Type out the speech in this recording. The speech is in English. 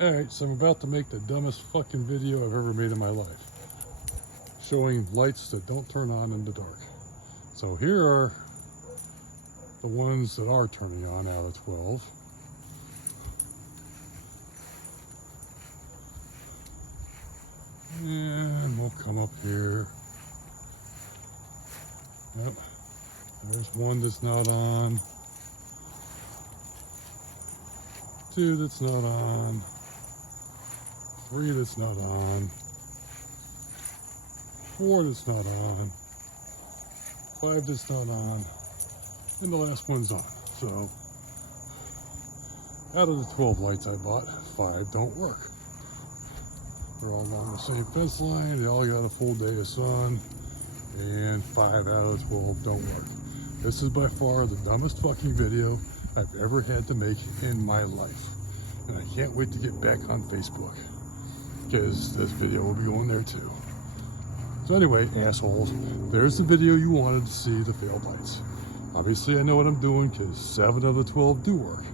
Alright, so I'm about to make the dumbest fucking video I've ever made in my life. Showing lights that don't turn on in the dark. So here are the ones that are turning on out of 12. And we'll come up here. Yep. There's one that's not on. Two that's not on. Three that's not on. Four that's not on. Five that's not on. And the last one's on. So, out of the 12 lights I bought, 5 don't work. They're all along the same fence line. They all got a full day of sun. And 5 out of 12 don't work. This is by far the dumbest fucking video I've ever had to make in my life. And I can't wait to get back on Facebook, because this video will be going there too. So anyway, assholes, there's the video you wanted to see, the failed lights. Obviously I know what I'm doing, because 7 of the 12 do work.